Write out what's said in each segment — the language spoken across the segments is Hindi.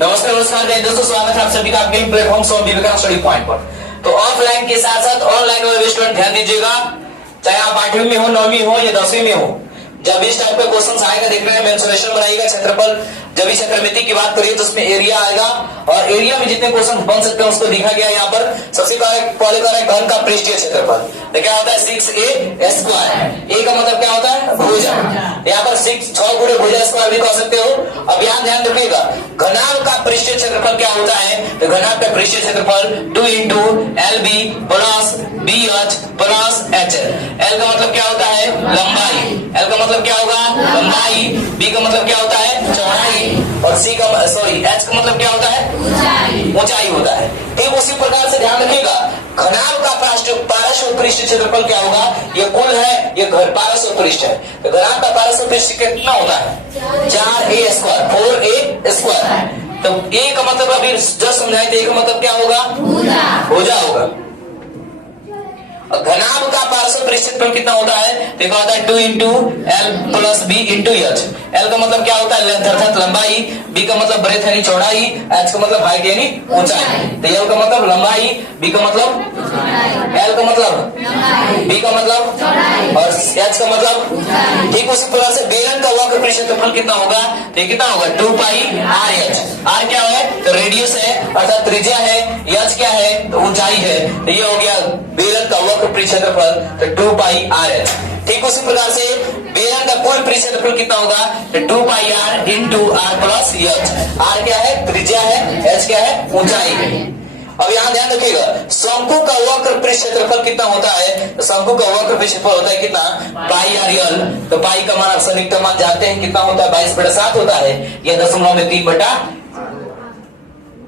नमस्कार दोस्तों, स्वागत है आप सभी का आपके platform Swami Vivekananda study point पर। तो ऑफलाइन के साथ साथ ऑनलाइन में भी स्टूडेंट ध्यान दीजिएगा, चाहे आप 8वीं में हो, 9वीं हो या 10वीं में हो। जब इस टाइप का क्वेश्चन आएगा, देख रहे हैं मेंसुरेशन बनाइएगा, क्षेत्रफल। जब इस क्षेत्रमिति की बात करिए तो उसमें एरिया आएगा और एरिया में जितने क्वेश्चन बन सकते हैं उसको दिखा गया यहाँ पर। सबसे पहले घन का पृष्ठीय क्षेत्रफल तो क्या होता है 6a स्क्वायर। ए का मतलब क्या होता है भुजा। यहाँ पर 6 गुणे भुजा स्क्वायर भी कह सकते हो। अब यहाँ ध्यान रखिएगा, घनाभ का पृष्ठीय क्षेत्रफल क्या होता है, तो घनाभ का पृष्ठीय क्षेत्रफल 2 into LB plus BH plus HL। L का मतलब क्या होता है लंबाई, L का मतलब क्या होगा लंबाई, B का मतलब क्या होता है चौड़ाई और H का मतलब क्या होता है ऊंचाई होता है। ठीक उसी प्रकार से ध्यान रखिएगा, घनाभ का पार्श्व पृष्ठ क्षेत्रफल क्या होगा, ये कुल है, ये पार्श्व पृष्ठ है। तो घनाभ का पार्श्व पृष्ठ कितना होता है 4a स्क्वायर, 4a स्क्वायर। तो a का मतलब अभी जस्ट समझाए थे, a का मतलब क्या होगा भुजा होगा। घनाभ का पार्श्व पृष्ठ क्षेत्रफल कितना होता है, देखो होता है 2 into L plus B into H। L का मतलब क्या होता है लेंथ अर्थात लंबाई, B का मतलब ब्रेथ यानी चौड़ाई, H का मतलब हाइट यानी ऊंचाई। तो L का मतलब लंबाई, B का मतलब L का मतलब B का मतलब और H का मतलब। ठीक उसी प्रकार से बेलन का वक्र पृष्ठ क्षेत्रफल कितना होगा, तो कितना होगा 2 पाई RH। R क्या है तो रेडियस है अर्थात त्रिज्या है, H क्या है तो ऊंचाई है। तो ये हो गया बेलन का वक्र पृष्ठ क्षेत्रफल, तो 2 पाई RH। ठीक उसी प्रकार से बेलन का कुल पृष्ठ क्षेत्रफल कितना होगा, तो 2 पाई R into R plus H। R क्या है त्रिज्या है, H क्या है ऊंचाई है। अब यहाँ ध्यान रखिएगा, शंकु का वक्र पृष्ठ क्षेत्रफल कितना होता है, तो शंकु का वक्र पृष्ठ क्षेत्रफल होता है कितना पाई RL। तो पाई का मान सनिग्ध मान जानते हैं कितना होता है 22/7 होता है, यह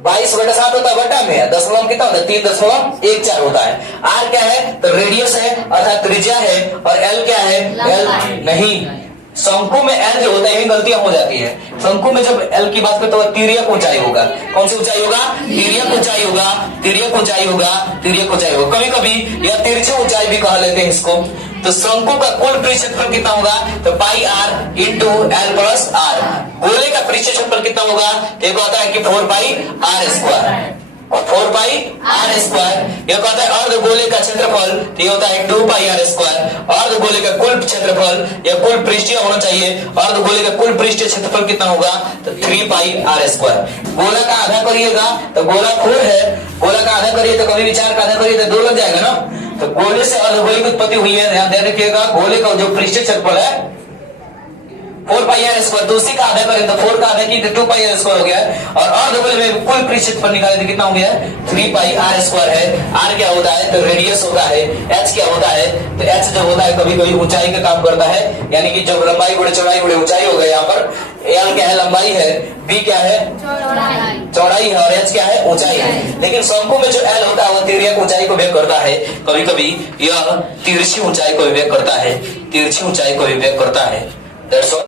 22/7 होता है बटा में, दशमलव कितना होता है 3.14 होता है। R क्या है तो रेडियस है अर्थात त्रिज्या है और L क्या है L नहीं, शंकु में L जो होता है यही गलतियां हो जाती है। शंकु में जब L की बात करते हो तिर्यक ऊंचाई होगा, कौन सी ऊंचाई होगा तिर्यक ऊंचाई होगा, तिर्यक ऊंचाई होगा, तिर्यक ऊंचाई होगा। कभी कभी यह तिरछी ऊंचाई भी कह लेते हैं इसको। तो शंकु का कुल पृष्ठ क्षेत्रफल कितना होगा, तो पाई R into L plus R। गोले का पृष्ठ क्षेत्रफल कितना होगा, एक होता है कि 4 पाई R स्क्वायर और 4 पाई R स्क्वायर। यह कहता है अर्धगोले का क्षेत्रफल, तो ये होता है 2 पाई R स्क्वायर। अर्धगोले का कुल क्षेत्रफल या कुल पृष्ठीय होना चाहिए, अर्धगोले का कुल पृष्ठीय क्षेत्रफल कितना होगा तो 3 पाई R स्क्वायर। गोला का आधा करिएगा तो गोला 4 है, गोला का आधा करिए तो कभी विचार का आधा करिए तो 2 लग जाएगा ना। तो गोले से अर्धगोले की उत्पत्ति हुई है, ध्यान रखिएगा। गोले का जो पृष्ठीय क्षेत्रफल है 4 पाई R स्क्वायर, तो उसी का आधा करें तो 4 का आधा की 2 पाई R स्क्वायर हो गया है। और अर्धगोले में कुल पृष्ठ क्षेत्रफल निकाले तो कितना हो गया 3 पाई R स्क्वायर है। R क्या होता है तो रेडियस होता है, H क्या होता है तो H जो होता है कभी कभी ऊंचाई का काम करता है, यानी कि जब लंबाई गुणे चौड़ाई गुणे ऊंचाई हो गया। यहाँ पर L क्या है लंबाई है, B क्या है चौड़ाई है और H क्या है ऊंचाई है। लेकिन शंकु में जो L होता है वो तिर्यक ऊंचाई को व्यक्त करता है, कभी कभी यह तिरछी ऊंचाई को व्यक्त करता है, तिरछी ऊंचाई को व्यक्त करता है।